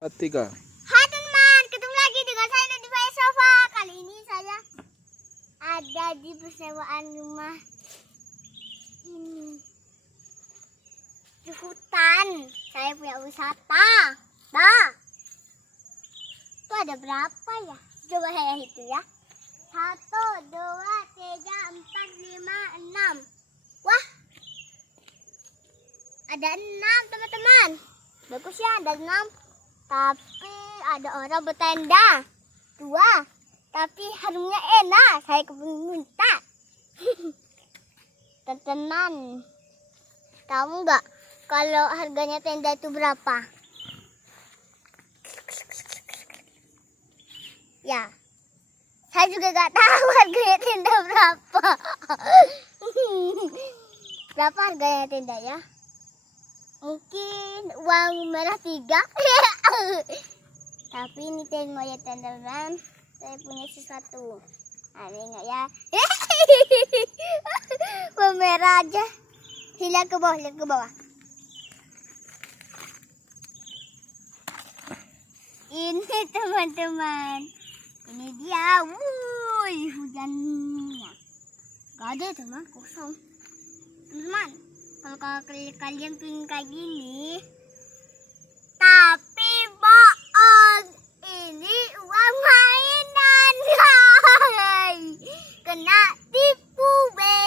Tiga. Hai teman, ketemu lagi dengan saya di Bayi Sofa. Kali ini saya ada di persewaan rumah ini di hutan. Saya punya wisata. Nah, itu ada berapa ya? Coba saya hitung ya. 1, 2, 3, 4, 5, 6. Wah, ada 6 teman-teman. Bagus ya, ada 6. Tapi ada orang bertenda 2. Tapi harumnya enak. Saya kebun minta. Teman, tahu nggak kalau harganya tenda itu berapa? Ya, saya juga nggak tahu harganya tenda berapa. Berapa harganya tenda ya? Mungkin uang merah 3. Tapi ini tengok ya teman-teman, saya punya sesuatu. Ada nggak ya? Uang merah aja. Lihat ke bawah, lihat ke bawah. Ini teman-teman, ini dia. Wuih, hujannya. Gak ada teman, kosong. Teman, kalau kalian pingin kayak gini, tapi bohong, ini uang mainan. Kena tipu be.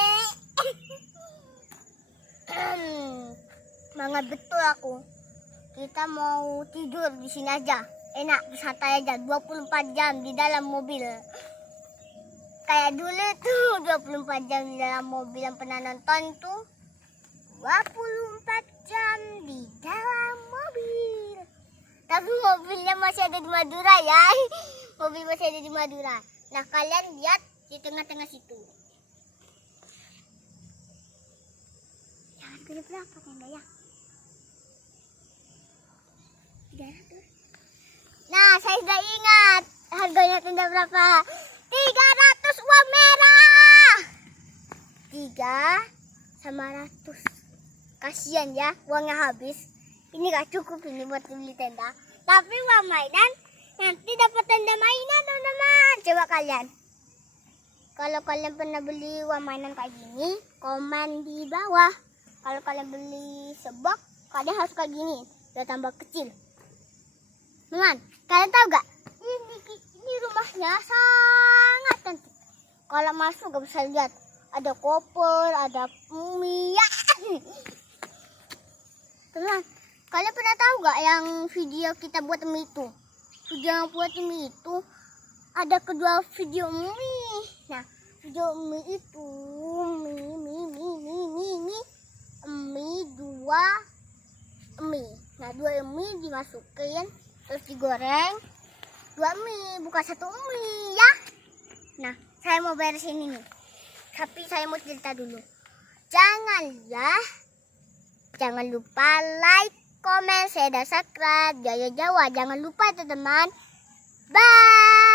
Semangat betul aku. Kita mau tidur di sini aja, enak, santai aja, 24 jam di dalam mobil. Kayak dulu tuh 24 jam di dalam mobil yang pernah nonton tuh. 24 jam di dalam mobil. Tapi mobilnya masih ada di Madura ya. Mobil masih ada di Madura. Nah, kalian lihat di tengah-tengah situ. Jangan pilih berapa tenda ya? 300. Nah, saya sudah ingat harganya tenda berapa. 300 uang merah. 3 sama 100. Kasihan ya, uangnya habis. Ini gak cukup ini buat beli tenda. Tapi uang mainan, nanti dapat tenda mainan teman-teman. Coba kalian, kalau kalian pernah beli uang mainan kayak gini, komen di bawah. Kalau kalian beli sebok, kalian harus kayak gini, udah tambah kecil. Teman, kalian tahu gak? Ini rumahnya sangat cantik. Kalau masuk gak bisa lihat, ada koper, ada mie. Teman, kalian pernah tahu gak yang video kita buat mie itu? Video yang buat mie itu ada kedua video mie. Nah, video mie itu mie 2 mie. Nah, 2 mie dimasukin terus digoreng. 2 mie, bukan 1 mie ya. Nah, saya mau beresin ini. Tapi saya mau cerita dulu. Jangan lupa like, komen, share, dan subscribe. Jaya Jawa. Jangan lupa teman-teman. Bye.